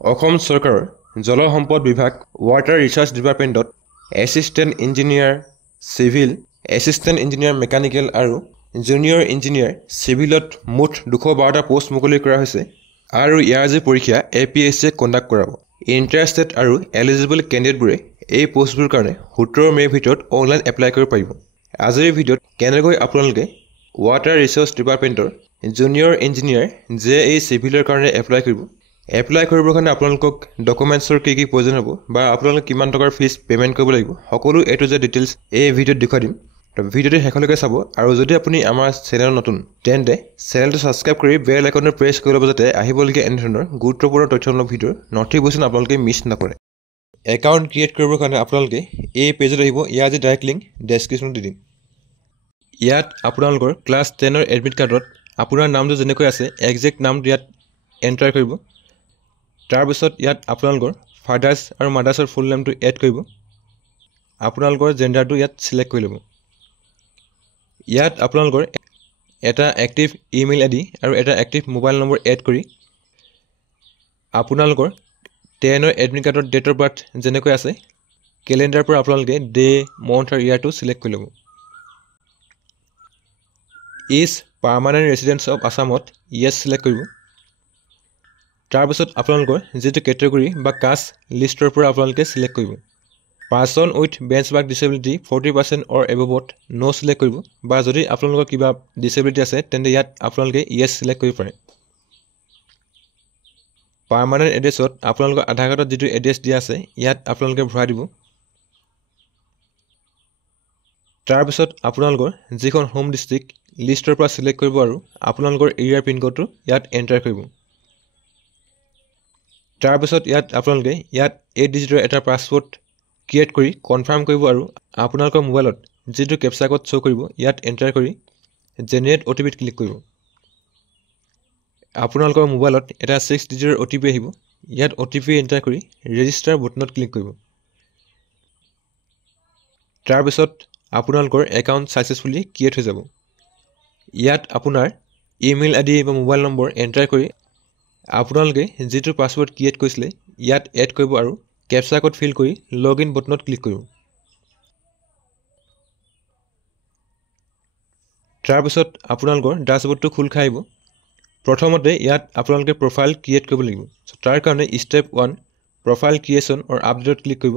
অসম চৰকাৰৰ জল সম্পদ বিভাগ ৱাটাৰ ৰিচাৰ্চ ডিপাৰ্টমেণ্টত assistant engineer civil, assistant engineer mechanical আৰু জুনিয়ৰ ইঞ্জিনিয়াৰ চিভিলত মুঠ 212টা পোষ্ট মুকলি কৰা হৈছে আৰু ইয়াৰ যি পৰীক্ষা APSCয়ে কণ্ডাক্ট কৰাব। ইণ্টাৰেষ্টেড আৰু এলিজিবল কেণ্ডিডেটবোৰে এই পোষ্টবোৰৰ কাৰণে 17 মে'ৰ ভিতৰত অনলাইন এপ্লাই কৰিব পাৰিব। আজিৰ ভিডিঅ'ত কেনেকৈ আপোনালোকে ৱাটাৰ ৰিচাৰ্চ ডিপাৰ্টমেণ্টৰ জুনিয়ৰ ইঞ্জিনিয়াৰ JEE চিভিলৰ কাৰণে এপ্লাই কৰিব। এপ্লাই কৰিবৰ কাৰণে আপোনালোকক ডকুমেণ্টছৰ কি কি প্ৰয়োজন হ'ব বা আপোনালোকে কিমান টকাৰ ফিজ পে'মেণ্ট কৰিব লাগিব সকলো A to Z ডিটেইলছ এই ভিডিঅ'ত দেখুৱাই দিম। তো ভিডিঅ'টো শেষলৈকে চাব আৰু যদি আপুনি আমাৰ চেনেল নতুন তেন্তে চেনেলটো ছাবস্ক্ৰাইব কৰি বেল আইকনটো প্ৰেছ কৰি ল'ব যাতে আহিবলগীয়া এনেধৰণৰ গুৰুত্বপূৰ্ণ তথ্যমূলক ভিডিঅ'ৰ নটিফিকেশ্যন আপোনালোকে মিছ নকৰে। একাউণ্ট ক্ৰিয়েট কৰিবৰ কাৰণে আপোনালোকে এই পেজত আহিব। ইয়াৰ যি ডাইৰেক্ট লিংক ডেছক্ৰিপশ্যনত দি দিম। ইয়াত আপোনালোকৰ ক্লাছ 10ৰ এডমিট কাৰ্ডত আপোনাৰ নামটো যেনেকৈ আছে একজেক্ট নামটো ইয়াত এণ্টাৰ কৰিব। তাৰপিছত ইয়াত আপোনালোকৰ ফাদাৰ্ছ আৰু মাদাৰ্ছৰ ফুল নেমটো এড কৰিব। আপোনালোকৰ জেণ্ডাৰটো ইয়াত ছিলেক্ট কৰি ল'ব। ইয়াত আপোনালোকৰ এটা এক্টিভ ইমেইল ID আৰু এটা এক্টিভ মোবাইল নম্বৰ এড কৰি আপোনালোকৰ 10ৰ এডমিট কাৰ্ডৰ ডেট অফ বাৰ্থ যেনেকৈ আছে কেলেণ্ডাৰৰ পৰা আপোনালোকে ডে, মন্থ আৰু ইয়াৰটো ছিলেক্ট কৰি ল'ব। ইজ পাৰ্মানেণ্ট ৰেচিডেণ্টছ অফ আছামত য়েছ ছিলেক্ট কৰিব। তাৰপিছত আপোনালোকৰ যিটো কেটেগৰী বা কাষ্ট লিষ্টৰ পৰা আপোনালোকে ছিলেক্ট কৰিব। Person with benchmark disability 40% or এবভত ন' ছিলেক্ট কৰিব বা যদি আপোনালোকৰ কিবা ডিচেবিলিটি আছে তেন্তে ইয়াত আপোনালোকে য়েছ ছিলেক্ট কৰিব পাৰে। পাৰ্মানেণ্ট এড্ৰেছত আপোনালোকৰ আধাৰ কাৰ্ডত যিটো এড্ৰেছ দিয়া আছে ইয়াত আপোনালোকে ভৰাই দিব। তাৰপিছত আপোনালোকৰ যিখন হোম ডিষ্ট্ৰিক্ট লিষ্টৰ পৰা ছিলেক্ট কৰিব আৰু আপোনালোকৰ এৰিয়াৰ পিনক'ডটো ইয়াত এণ্টাৰ কৰিব। তাৰপিছত ইয়াত আপোনালোকে ইয়াত 8 ডিজিটৰ এটা পাছৱৰ্ড ক্ৰিয়েট কৰি কনফাৰ্ম কৰিব আৰু আপোনালোকৰ মোবাইলত যিটো কেপচা কোড শ্ব' কৰিব ইয়াত এণ্টাৰ কৰি জেনেৰেট OTPত ক্লিক কৰিব। আপোনালোকৰ মোবাইলত এটা 6 ডিজিটৰ OTP আহিব। ইয়াত OTP এণ্টাৰ কৰি ৰেজিষ্টাৰ বুটানত ক্লিক কৰিব। তাৰপিছত আপোনালোকৰ একাউণ্ট ছাকচেছফুলি ক্ৰিয়েট হৈ যাব। ইয়াত আপোনাৰ ইমেইল ID বা মোবাইল নম্বৰ এণ্টাৰ কৰি আপোনালোকে যিটো পাছৱৰ্ড ক্ৰিয়েট কৰিছিলে ইয়াত এড কৰিব আৰু কেপচা কোড ফিল কৰি লগ ইন বুটানত ক্লিক কৰিব। তাৰপিছত আপোনালোকৰ ডাছবৰ্ডটো খোল খাই আহিব। প্ৰথমতে ইয়াত আপোনালোকে প্ৰফাইল ক্ৰিয়েট কৰিব লাগিব। তাৰ কাৰণে ষ্টেপ 1 প্ৰফাইল ক্ৰিয়েশ্যন অৰ আপডেটত ক্লিক কৰিব।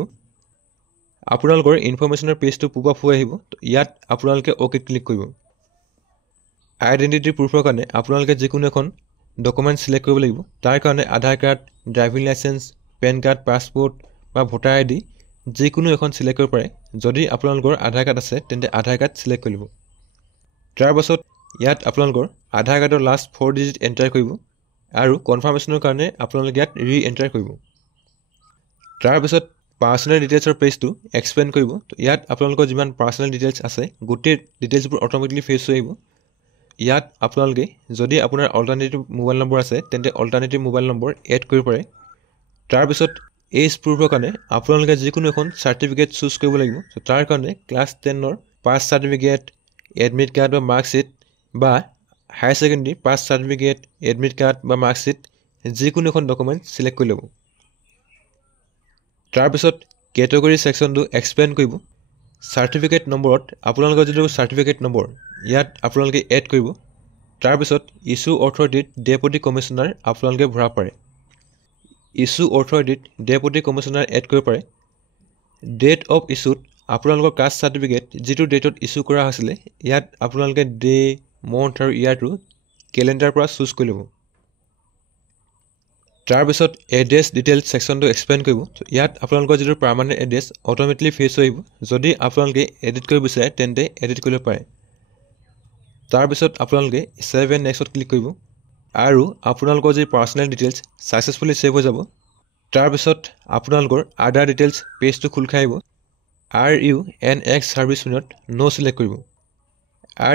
আপোনালোকৰ ইনফৰমেশ্যনৰ পেজটো পপআপ হৈ আহিব। ইয়াত আপোনালোকে অ'কেত ক্লিক কৰিব। আইডেণ্টিটি প্ৰুফৰ কাৰণে আপোনালোকে যিকোনো এখন ডকুমেণ্ট ছিলেক্ট কৰিব লাগিব। তাৰ কাৰণে Aadhaar card, driving licence, PAN card, passport বা ভোটাৰ ID যিকোনো এখন ছিলেক্ট কৰিব পাৰে। যদি আপোনালোকৰ আধাৰ কাৰ্ড আছে তেন্তে আধাৰ কাৰ্ড ছিলেক্ট কৰি ল'ব। তাৰপাছত ইয়াত আপোনালোকৰ আধাৰ কাৰ্ডৰ লাষ্ট 4 ডিজিট এণ্টাৰ কৰিব আৰু কনফাৰ্মেশ্যনৰ কাৰণে আপোনালোকে ইয়াত ৰি-এণ্টাৰ কৰিব। তাৰপিছত পাৰ্চনেল ডিটেইলছৰ পেজটো এক্সপ্লেইন কৰিব। ইয়াত আপোনালোকৰ যিমান পাৰ্চনেল ডিটেইলছ আছে গোটেই ডিটেইলছবোৰ অট'মেটিকলি ফেচ হৈ আহিব। ইয়াত আপোনালোকে যদি আপোনাৰ অল্টাৰনেটিভ মোবাইল নম্বৰ আছে তেন্তে অল্টাৰনেটিভ মোবাইল নম্বৰ এড কৰিব পাৰে। তাৰপিছত এজ প্ৰুফৰ কাৰণে আপোনালোকে যিকোনো এখন চাৰ্টিফিকেট চুজ কৰিব লাগিব। তাৰ কাৰণে ক্লাছ 10ৰ পাছ চাৰ্টিফিকেট, এডমিট কাৰ্ড বা মাৰ্কশ্বিট বা higher secondary pass certificate, admit card বা মাৰ্কশ্বিট যিকোনো এখন ডকুমেণ্ট ছিলেক্ট কৰি ল'ব। তাৰপিছত কেটেগৰী ছেকশ্যনটো এক্সপ্লেইন কৰিব। চাৰ্টিফিকেট নম্বৰত আপোনালোকৰ যিটো চাৰ্টিফিকেট নম্বৰ ইয়াত আপোনালোকে এড কৰিব। তাৰপিছত ইছ্যু অথৰিটিত ডেপুটি কমিশ্যনাৰ আপোনালোকে ভৰাব পাৰে। ইছ্যু অথৰিটিত ডেপুটি কমিশ্যনাৰ এড কৰিব পাৰে। ডেট অফ ইছ্যুত আপোনালোকৰ কাষ্ট চাৰ্টিফিকেট যিটো ডেটত ইছ্যু কৰা হৈছিলে ইয়াত আপোনালোকে ডে, মন্থ আৰু ইয়াৰটো কেলেণ্ডাৰৰ পৰা চুজ কৰি ল'ব। তাৰপিছত এড্ৰেছ ডিটেইলছ ছেকশ্যনটো এক্সপ্লেইন কৰিব। ইয়াত আপোনালোকৰ যিটো পাৰ্মানেণ্ট এড্ৰেছ অট'মেটিকলি ফেচ হৈ আহিব। যদি আপোনালোকে এডিট কৰিব বিচাৰে তেন্তে এডিট কৰিব পাৰে। তাৰপিছত আপোনালোকে ছেভ এণ্ড নেক্সটত ক্লিক কৰিব আৰু আপোনালোকৰ যি পাৰ্চনেল ডিটেইলছ ছাকচেছফুলি ছেভ হৈ যাব। তাৰপিছত আপোনালোকৰ আদাৰ ডিটেইলছ পেজটো খোল খাই আহিব। RUNX ছাৰ্ভিচ পিনত ন' ছিলেক্ট কৰিব।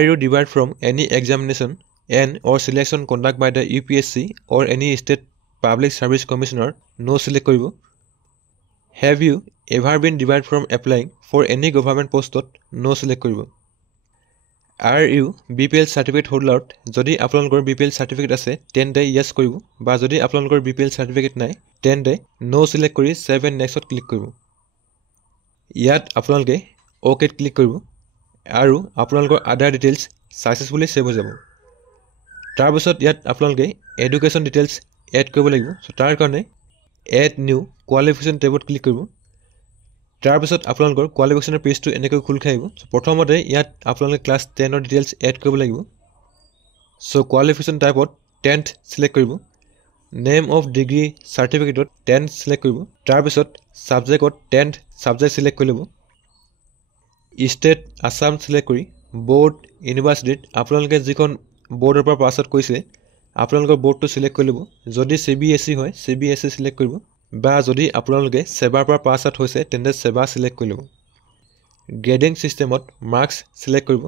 RU debarred from any examination and or selection conduct by the UPSC or any state public service commissioner no' select কৰিব। Have you ever been debarred from applying for any government পষ্টত no' select কৰিব। Are you BPL certificate holder? যদি আপোনালোকৰ BPL certificate আছে তেন্তে yes কৰিব বা যদি আপোনালোকৰ BPL certificate নাই তেন্তে no select কৰি save and next to click কৰিব ইয়াত আপোনালোকে OK ত ক্লিক কৰিব আৰু আপোনালোকৰ আধাৰ ডিটেইলছ সাকসেসফুলি সেভ হৈ যাব তাৰ পিছত ইয়াত আপোনালোকে এডুকেশ্যন ডিটেইলছ এড কৰিব লাগিব সো তাৰ কাৰণে এড নিউ কোৱালিফিকেশ্যন টেবত ক্লিক কৰিব তাৰ পিছত আপোনালোকৰ কোৱালিফিকেশ্যনৰ পেজটো এনেকৈ খুল খাইব সো প্ৰথমতে ইয়াত আপোনালোকে ক্লাছ 10 ৰ ডিটেইলছ এড কৰিব লাগিব সো কোৱালিফিকেশ্যন টাইপত 10th সিলেক্ট কৰিব নেম অফ ডিগ্ৰী সাৰ্টিফিকেটত 10 সিলেক্ট কৰিব তাৰ পিছত সাবজেক্টত 10th সাবজেক্ট সিলেক্ট কৰি ল'ব ষ্টেট আসাম সিলেক্ট কৰি বোৰ্ড ইউনিভাৰ্সিটিত আপোনালোকে যিখন বোৰ্ডৰ পৰা পাছ আউট কৰিছে আপোনালোকৰ বোৰ্ডটো সিলেক্ট কৰি ল'ব যদি CBSE হয় CBSE সিলেক্ট কৰিব বা যদি আপোনালোকে সেৱাৰ পৰা পাছ আউট হৈছে তেন্তে সেৱা সিলেক্ট কৰি ল'ব গ্ৰেডিং সিস্টেমত মাৰ্কস সিলেক্ট কৰিব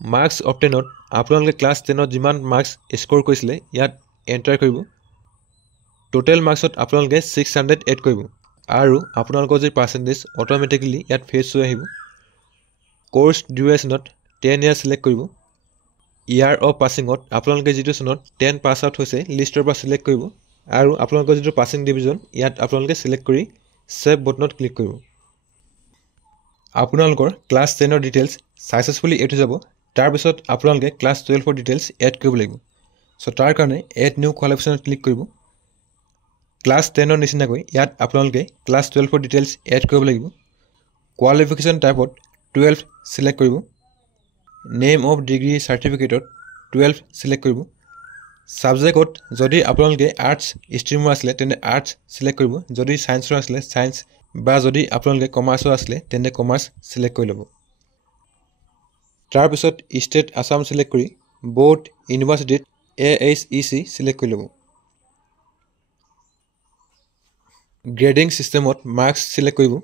মাৰ্কস অবটেনত আপোনালোকে ক্লাছ 10 ত যিমান মাৰ্কস স্কোৰ কৰিছিলে ইয়াত এন্টাৰ কৰিব টোটাল মাৰ্কসত আপোনালোকে 600 এড কৰিব আৰু আপোনালোকৰ যি পাৰ্সেন্টেজ অটোমেটিক্যালি ইয়াত ফেচ হৈ আহিব কোৰ্স ডিউৰেচনত 10 ইয়াৰ সিলেক্ট কৰিব ইয়াৰ অফ পাসিংত আপোনালোকে যেটো সনত 10 পাস আউট হৈছে লিষ্টৰ পৰা সিলেক্ট কৰিব আৰু আপোনালোকৰ যেটো পাসিং ডিভিজন ইয়াত আপোনালোকে সিলেক্ট কৰি সেভ বটনত ক্লিক কৰিব আপোনালোকৰ ক্লাছ 10 ৰ ডিটেইলছ সাকসেসফুলি এড হৈ যাব তাৰ পিছত আপোনালোকে ক্লাছ 12 ৰ ডিটেইলছ এড কৰিব লাগিব সো তাৰ কাৰণে এড নিউ কোৱালিফিকেশ্যনত ক্লিক কৰিব ক্লাছ 10 ৰ নিচিনাকৈ ইয়াত আপোনালোকে ক্লাছ 12 ৰ ডিটেইলছ এড কৰিব লাগিব কোৱালিফিকেশ্যন টাইপত 12 সিলেক্ট কৰিব নেম অফ ডিগ্ৰী সাৰ্টিফিকেটত 12 সিলেক্ট কৰিব সাবজেক্টত যদি আপোনালোকে আৰ্টছ ষ্ট্ৰীমৰ আছিল তেনে আৰ্টছ সিলেক্ট কৰিব যদি সায়েন্সৰ আছিল সায়েন্স বা যদি আপোনালোকে কমাৰ্চৰ আছিল তেনে কমাৰ্চ সিলেক্ট কৰি ল'ব তাৰ পিছত ষ্টেট আসাম সিলেক্ট কৰি বোৰ্ড ইউনিভাৰ্সিটিত AHEC সিলেক্ট কৰি ল'ব গ্ৰেডিং সিস্টেমত মাৰ্কস সিলেক্ট কৰিব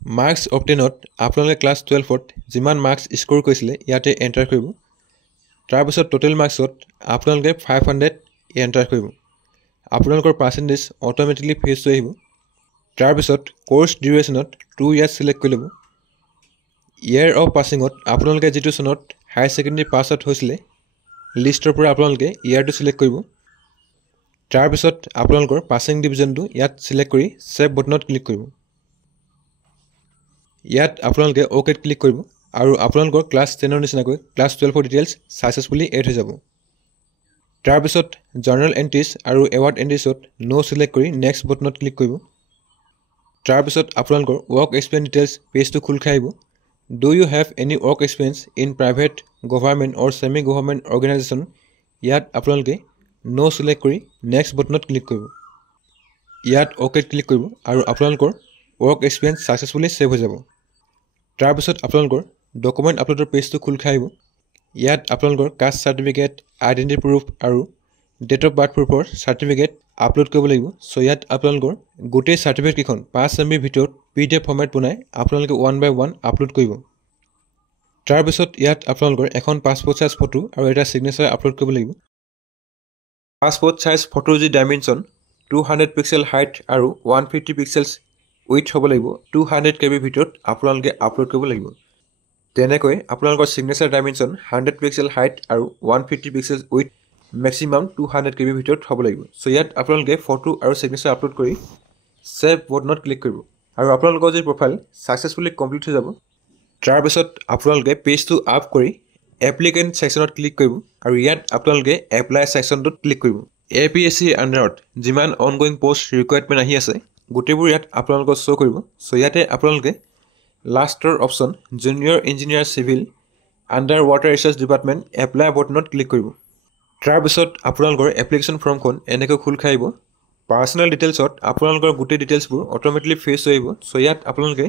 মাৰ্কস অবটেনত আপোনালোকে ক্লাছ 12 ত যিমান মাৰ্কস স্কোৰ কৰিছিলে ইয়াতে এন্টাৰ কৰিব তাৰ পিছত টোটাল মাৰ্কসত আপোনালোকে 500 এন্টাৰ কৰিব আপোনালোকৰ পাৰ্সেন্টেজ অটোমেটিক্যালি ফেচ হৈ আহিব তাৰ পিছত কোৰ্স ডিউৰেচনত 2 ইয়াৰ সিলেক্ট কৰি ল'ব ইয়াৰ অফ পাসিংত আপোনালোকে যেটো সনত হাই সেকেন্ডাৰী পাস আউট হৈছিলে লিষ্টৰ পৰা আপোনালোকে ইয়াৰটো সিলেক্ট কৰিব তাৰ পিছত আপোনালোকৰ পাসিং ডিভিজনটো ইয়াত সিলেক্ট কৰি সেভ বটনত ক্লিক কৰিব ইয়াত আপোনালোকে OK ত ক্লিক কৰিব আৰু আপোনালোকৰ ক্লাছ 10 ৰ নিচিনাকৈ ক্লাছ 12 ৰ ডিটেইলছ সাকসেসফুলি এড হৈ যাব তাৰ পিছত জাৰ্নাল এন্ট্ৰিজ আৰু এৱাৰ্ড এন্ট্ৰিজত নো সিলেক্ট কৰি নেক্সট বটনত ক্লিক কৰিব তাৰ পিছত আপোনালোকৰ ওয়াৰ্ক এক্সপেৰিয়েন্স ডিটেইলছ পেজটো খুল খাইব do you have any work experience in private government or semi government organisation ইয়াত আপোনালোকে নো সিলেক্ট কৰি নেক্সট বটনত ক্লিক কৰিব ইয়াত OK ত ক্লিক কৰিব আৰু আপোনালোকৰ ওয়াৰ্ক এক্সপেৰিয়েন্স সাকসেসফুলি সেভ হৈ যাব তাৰ পিছত আপোনালোকৰ ডকুমেন্ট আপলোডৰ পেজটো খুল খাইব ইয়াত আপোনালোকৰ কাষ্ট সাৰ্টিফিকেট আইডেন্টিটি প্ৰুফ আৰু ডেট অফ বাৰ্থ প্ৰুফৰ সাৰ্টিফিকেট আপলোড কৰিব লাগিব সো ইয়াত আপোনালোকৰ গোটেই সাৰ্টিফিকেট কিখন 5 MB ভিতৰত PDF ফৰমেট বনাই আপোনালোকে 1 by 1 আপলোড কৰিব তাৰ পিছত ইয়াত আপোনালোকৰ এখন পাছপোৰ্ট সাইজ ফটো আৰু এটা সিগনেচাৰ আপলোড কৰিব লাগিব পাছপোৰ্ট সাইজ ফটোৰ যি ডাইমেনশন 200 পিক্সেল হাইট আৰু 150 পিক্সেলছ উইথ হ'ব লাগিব 200 KB ভিতৰত আপোনালোকে আপলোড কৰিব লাগিব তেনেকৈ আপোনালোকৰ সিগনেচাৰ ডাইমেনশন 100 পিক্সেল হাইট আৰু 150 পিক্সেল উইথ ম্যাক্সিমাম 200 KB ভিতৰত হ'ব লাগিব সো ইয়াত আপোনালোকে ফটো আৰু সিগনেচাৰ আপলোড কৰি সেভ বটনত ক্লিক কৰিব আৰু আপোনালোকৰ যি প্ৰফাইল সাকসেসফুলি কমপ্লিট হৈ যাব তাৰ পিছত আপোনালোকে পেজটো আপ কৰি এপ্লিকেন্ট সেকশনত ক্লিক কৰিব আৰু ইয়াত আপোনালোকে এপ্লাই সেকশনটোত ক্লিক কৰিব APSC আন্ডাৰত যিমান অনগোইং পোষ্ট ৰিকুৱাৰমেন্ট আহি আছে গোটেইবোৰ ইয়াত আপোনালোকৰ শো কৰিব সো ইয়াতে আপোনালোকে লাষ্টৰ option junior engineer civil under water resource department apply বটনত ক্লিক কৰিব তাৰ পিছত আপোনালোকৰ এপ্লিকেশন ফৰ্মখন এনেকৈ খুল খাইব পাৰ্সোনেল ডিটেইলছত আপোনালোকৰ গোটেই ডিটেইলছবোৰ অটোমেটিক্যালি ফেচ হৈ আহিব সো ইয়াত আপোনালোকে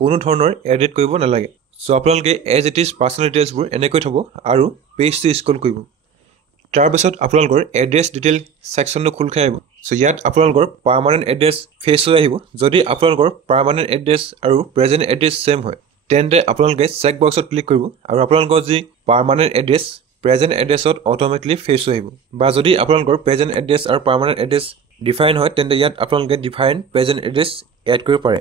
কোনো ধৰণৰ এডিট কৰিব নালাগে সো আপোনালোকে এজ ইট ইজ পাৰ্সোনেল ডিটেইলছবোৰ এনেকৈ থব আৰু পেজটো স্ক্ৰল কৰিব তাৰ পিছত আপোনালোকৰ এড্ৰেছ ডিটেইল সেকশনটো খুল খাইব সো ইয়াত আপোনালোকৰ পাৰ্মানেন্ট এড্ৰেছ ফেচ হৈ আহিব যদি আপোনালোকৰ পাৰ্মানেন্ট এড্ৰেছ আৰু প্ৰেজেন্ট এড্ৰেছ সেম হয় তেন্তে আপোনালোকে চেক বক্সত ক্লিক কৰিব আৰু আপোনালোকৰ যি পাৰ্মানেন্ট এড্ৰেছ প্ৰেজেন্ট এড্ৰেছত অটোমেটিক্যালি ফেচ হৈ আহিব বা যদি আপোনালোকৰ প্ৰেজেন্ট এড্ৰেছ আৰু পাৰ্মানেন্ট এড্ৰেছ ডিফাইন হয় তেন্তে ইয়াত আপোনালোকে ডিফাইন প্ৰেজেন্ট এড্ৰেছ এড কৰিব পাৰে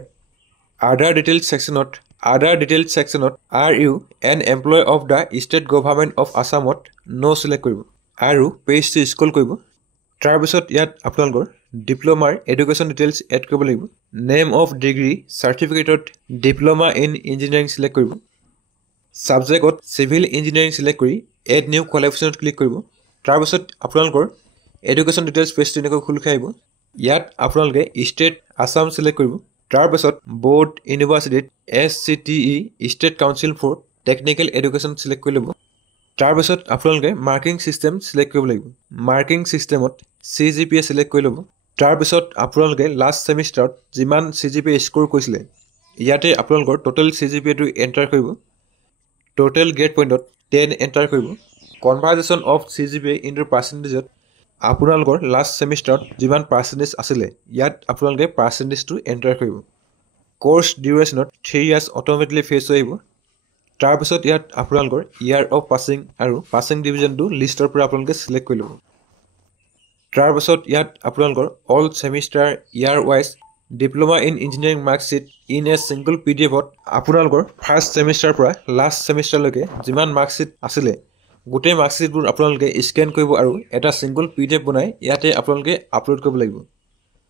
আদাৰ ডিটেইল সেকশনত আদাৰ ডিটেইলছ ছেকশ্যনত are you an employ of the state government of আছামত ন' চিলেক্ট কৰিব আৰু পেজটো স্ক্ৰল কৰিব। তাৰপিছত ইয়াত আপোনালোকৰ ডিপ্ল'মাৰ এডুকেশ্যন ডিটেইলছ এড কৰিব লাগিব। নেম অফ ডিগ্ৰী চাৰ্টিফিকেটত ডিপ্ল'মা ইন ইঞ্জিনিয়াৰিং চিলেক্ট কৰিব। ছাবজেক্টত চিভিল ইঞ্জিনিয়াৰিং চিলেক্ট কৰি এড নিউ কোৱালিফিকেশ্যনত ক্লিক কৰিব। তাৰপিছত আপোনালোকৰ এডুকেশ্যন ডিটেইলছ পেজটো এনেকৈ খোল খাই আহিব। ইয়াত আপোনালোকে ষ্টেট আছাম চিলেক্ট কৰিব। তাৰপিছত বৰ্ড ইউনিভাৰ্চিটিত SCTE state council for technical education select কৰি ল'ব। তাৰপিছত আপোনালোকে মাৰ্কিং ছিষ্টেম চিলেক্ট কৰিব লাগিব। মাৰ্কিং ছিষ্টেমত CGPA চিলেক্ট কৰি ল'ব। তাৰপিছত আপোনালোকে লাষ্ট ছেমিষ্টাৰত যিমান CGPA স্ক'ৰ কৰিছিলে ইয়াতে আপোনালোকৰ টোটেল CGPAটো এণ্টাৰ কৰিব। টোটেল গ্ৰেড পইণ্টত 10 এণ্টাৰ কৰিব। কনভাৰ্জেশ্যন অফ CGPA ইনটু পাৰ্চেণ্টেজত আপোনালোকৰ লাষ্ট ছেমিষ্টাৰত যিমান পাৰ্চেণ্টেজ আছিলে ইয়াত আপোনালোকে পাৰ্চেণ্টেজটো এণ্টাৰ কৰিব। কোৰ্চ ডিউৰেশ্যনত 3 years অট'মেটিকলি ফেচ হৈ আহিব। তাৰপিছত ইয়াত আপোনালোকৰ ইয়াৰ অফ পাছিং আৰু পাছিং ডিভিজনটো লিষ্টৰ পৰা আপোনালোকে চিলেক্ট কৰি ল'ব। তাৰপিছত ইয়াত আপোনালোকৰ all semester year wise diploma in engineering marksheet in a single PDFত আপোনালোকৰ ফাৰ্ষ্ট ছেমিষ্টাৰৰ পৰা লাষ্ট ছেমিষ্টাৰলৈকে যিমান মাৰ্কশ্বিট আছিলে গোটেই মাৰ্কশ্বিটবোৰ আপোনালোকে স্কেন কৰিব আৰু এটা ছিংগল PDF বনাই ইয়াতে আপোনালোকে আপলোড কৰিব লাগিব।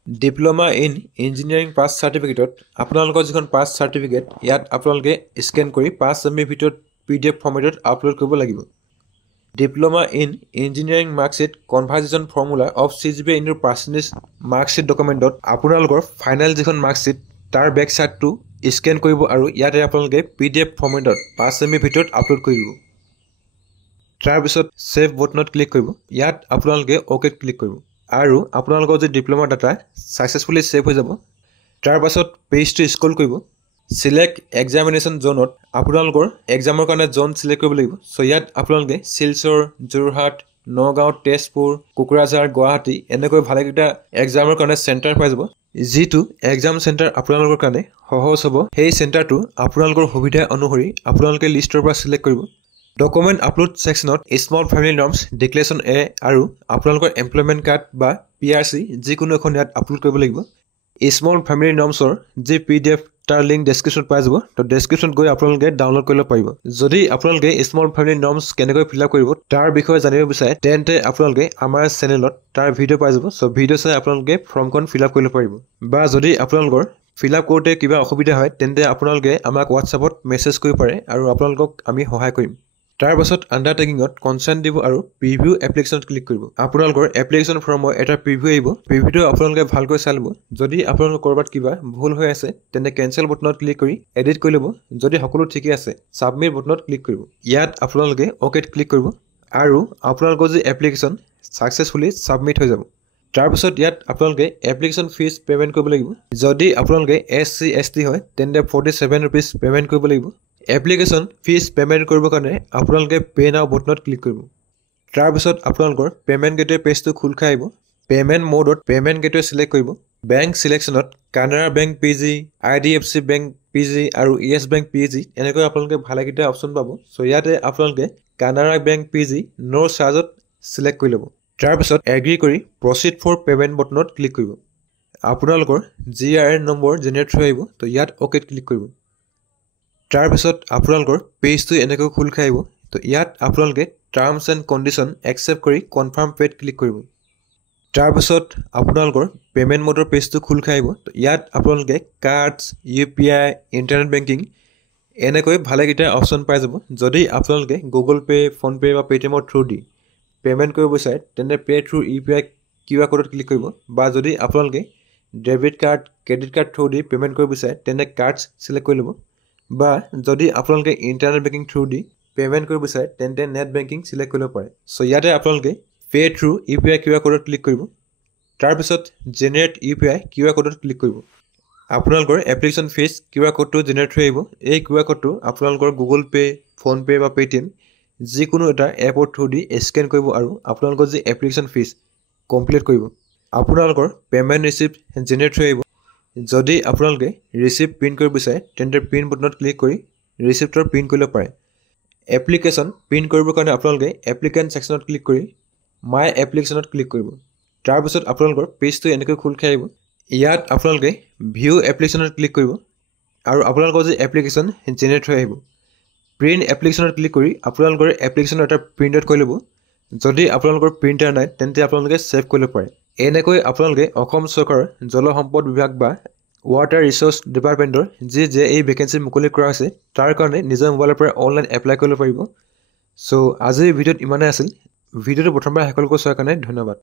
ডিপ্ল'মা ইন ইঞ্জিনিয়াৰিং পাছ চাৰ্টিফিকেটত আপোনালোকৰ যিখন পাছ চাৰ্টিফিকেট ইয়াত আপোনালোকে স্কেন কৰি 5 MB ভিতৰত PDF ফৰ্মেটত আপলোড কৰিব লাগিব। Diploma in engineering marksheet conversion formula of CGPA into percentage marksheet ডকুমেণ্টত আপোনালোকৰ ফাইনেল যিখন মাৰ্কশ্বিট তাৰ বেক চাইডটো স্কেন কৰিব আৰু ইয়াতে আপোনালোকে PDF ফৰ্মেটত 5 MB ভিতৰত আপলোড কৰিব। তাৰপিছত ছেভ বটনত ক্লিক কৰিব। ইয়াত আপোনালোকে অ'কেত ক্লিক কৰিব আৰু আপোনালোকৰ যি ডিপ্ল'মা ডাটা ছাকচেছফুলি ছেভ হৈ যাব। তাৰপাছত পেজটো স্ক্ৰল কৰিব। চিলেক্ট এক্সামিনেশ্যন জ'নত আপোনালোকৰ এক্সামৰ কাৰণে জ'ন চিলেক্ট কৰিব লাগিব। চ' ইয়াত আপোনালোকে শিলচৰ, যোৰহাট, নগাঁও, তেজপুৰ, কোকৰাঝাৰ, গুৱাহাটী এনেকৈ ভালেকেইটা এক্সামৰ কাৰণে চেণ্টাৰ পাই যাব। যিটো এক্সাম চেণ্টাৰ আপোনালোকৰ কাৰণে সহজ হ'ব সেই চেণ্টাৰটো আপোনালোকৰ সুবিধা অনুসৰি আপোনালোকে লিষ্টৰ পৰা চিলেক্ট কৰিব। ডকুমেণ্ট আপলোড ছেকশ্যনত small family norms declaration A আৰু আপোনালোকৰ এমপ্লয়মেণ্ট কাৰ্ড বা PRC যিকোনো এখন ইয়াত আপলোড কৰিব লাগিব। স্মল ফেমিলি নৰ্মছৰ যি PDF তাৰ লিংক ডেছক্ৰিপশ্যনত পাই যাব। তো ডেছক্ৰিপশ্যনত গৈ আপোনালোকে ডাউনলোড কৰিব পাৰিব। যদি আপোনালোকে স্মল ফেমিলি নৰ্মছ কেনেকৈ ফিল আপ কৰিব তাৰ বিষয়ে জানিব বিচাৰে তেন্তে আপোনালোকে আমাৰ চেনেলত তাৰ ভিডিঅ' পাই যাব। চ' ভিডিঅ' চাই আপোনালোকে ফৰ্মখন ফিল আপ কৰিব পাৰিব। বা যদি আপোনালোকৰ ফিল আপ কৰোঁতে কিবা অসুবিধা হয় তেন্তে আপোনালোকে আমাক হোৱাটছআপত মেছেজ কৰিব পাৰে আৰু আপোনালোকক আমি সহায় কৰিম। তাৰপাছত আণ্ডাৰটেকিঙত কনচেণ্ট দিব আৰু প্ৰিভিউ এপ্লিকেশ্যনত ক্লিক কৰিব। আপোনালোকৰ এপ্লিকেশ্যন ফৰ্মৰ এটা প্ৰিভিউ আহিব। প্ৰিভিউটো আপোনালোকে ভালকৈ চাই ল'ব। যদি আপোনালোকৰ ক'ৰবাত কিবা ভুল হৈ আছে তেন্তে কেনচেল বটনত ক্লিক কৰি এডিট কৰি ল'ব। যদি সকলো ঠিকে আছে ছাবমিট বটনত ক্লিক কৰিব। ইয়াত আপোনালোকে অ'কেত ক্লিক কৰিব আৰু আপোনালোকৰ যি এপ্লিকেশ্যন ছাকচেছফুলি ছাবমিট হৈ যাব। তাৰপিছত ইয়াত আপোনালোকে এপ্লিকেশ্যন ফিজ পে'মেণ্ট কৰিব লাগিব। যদি আপোনালোকে SC ST হয় তেন্তে 47 rupees পে'মেণ্ট কৰিব লাগিব। এপ্লিকেশ্যন ফিজ পে'মেণ্ট কৰিবৰ কাৰণে আপোনালোকে পে' নাও বটনত ক্লিক কৰিব। তাৰপিছত আপোনালোকৰ পে'মেণ্ট গেটৱে পেজটো খোল খাই আহিব। পে'মেণ্ট ম'ডত পে'মেণ্ট গেটৱে চিলেক্ট কৰিব। বেংক চিলেকশ্যনত Canara bank PG, IDFC bank PG আৰু YES বেংক PG এনেকৈ আপোনালোকে ভালেকেইটা অপশ্যন পাব। চ' ইয়াতে আপোনালোকে কানাড়া বেংক PG ন' চাৰ্জত চিলেক্ট কৰি ল'ব। তাৰপিছত এগ্ৰী কৰি প্ৰচিড ফৰ পে'মেণ্ট বটনত ক্লিক কৰিব। আপোনালোকৰ GRN নম্বৰ জেনেৰেট হৈ আহিব। তো ইয়াত অ'কেত ক্লিক কৰিব। তাৰপিছত আপোনালোকৰ পেজটো এনেকৈ খোল খাই আহিব। তো ইয়াত আপোনালোকে টাৰ্মছ এণ্ড কণ্ডিশ্যন একচেপ্ট কৰি কনফাৰ্ম পে'ত ক্লিক কৰিব। তাৰপিছত আপোনালোকৰ পে'মেণ্ট ম'ডৰ পেজটো খোল খাই আহিব। তো ইয়াত আপোনালোকে কাৰ্ডছ, UPI, ইণ্টাৰনেট বেংকিং এনেকৈ ভালেকেইটা অপশ্যন পাই যাব। যদি আপোনালোকে গুগল পে', ফোনপে' বা পে'টিএমৰ থ্ৰু দি পে'মেণ্ট কৰিব বিচাৰে তেন্তে পে' থ্ৰু UPI QR ক'ডত ক্লিক কৰিব। বা যদি আপোনালোকে debit card, credit card through the payment কৰিব বিচাৰে তেন্তে কাৰ্ডছ চিলেক্ট কৰি ল'ব। বা যদি আপোনালোকে internet banking through the payment কৰিব বিচাৰে তেন্তে নেট বেংকিং চিলেক্ট কৰিব পাৰে। চ' ইয়াতে আপোনালোকে পে' থ্ৰু UPI QR ক'ডত ক্লিক কৰিব। তাৰপিছত জেনেৰেট UPI QR ক'ডত ক্লিক কৰিব। আপোনালোকৰ এপ্লিকেশ্যন ফিজ QR ক'ডটো জেনেৰেট হৈ আহিব। এই QR ক'ডটো আপোনালোকৰ গুগল পে', ফোনপে' বা পে'টিএম যিকোনো এটা এপৰ থ্ৰু দি স্কেন কৰিব আৰু আপোনালোকৰ যি এপ্লিকেশ্যন ফিজ কমপ্লিট কৰিব। আপোনালোকৰ পে'মেণ্ট ৰিচিপ্ট জেনেৰেট হৈ আহিব। যদি আপোনালোকে ৰিচিপ্ট প্ৰিণ্ট কৰিব বিচাৰে তেন্তে প্ৰিণ্ট বটনত ক্লিক কৰি ৰিচিপ্টৰ প্ৰিণ্ট কৰিব পাৰে। এপ্লিকেশ্যন প্ৰিণ্ট কৰিবৰ কাৰণে আপোনালোকে এপ্লিকেণ্ট ছেকশ্যনত ক্লিক কৰি মাই এপ্লিকেশ্যনত ক্লিক কৰিব। তাৰপিছত আপোনালোকৰ পেজটো এনেকৈ খোল খাই আহিব। ইয়াত আপোনালোকে ভিউ এপ্লিকেশ্যনত ক্লিক কৰিব আৰু আপোনালোকৰ যে এপ্লিকেশ্যন জেনেৰেট হৈ আহিব প্ৰিণ্ট এপ্লিকেশ্যনত ক্লিক কৰি আপোনালোকৰ এপ্লিকেশ্যনৰ এটা প্ৰিণ্ট আউট কৰি ল'ব যদি আপোনালোকৰ প্ৰিণ্টাৰ নাই তেন্তে আপোনালোকে ছেভ কৰি ল'ব পাৰে এনেকৈ আপোনালোকে অসম চৰকাৰৰ জল সম্পদ বিভাগ বা ৱাটাৰ ৰিচোৰ্চ ডিপাৰ্টমেণ্টৰ যে এই ভেকেঞ্চি মুকলি কৰা হৈছে তাৰ কাৰণে নিজৰ মোবাইলৰ পৰা অনলাইন এপ্লাই কৰিব পাৰিব চ' আজিৰ ভিডিঅ'ত ইমানেই আছিল ভিডিঅ'টো প্ৰথমবাৰ শেষলৈকে চোৱাৰ কাৰণে ধন্যবাদ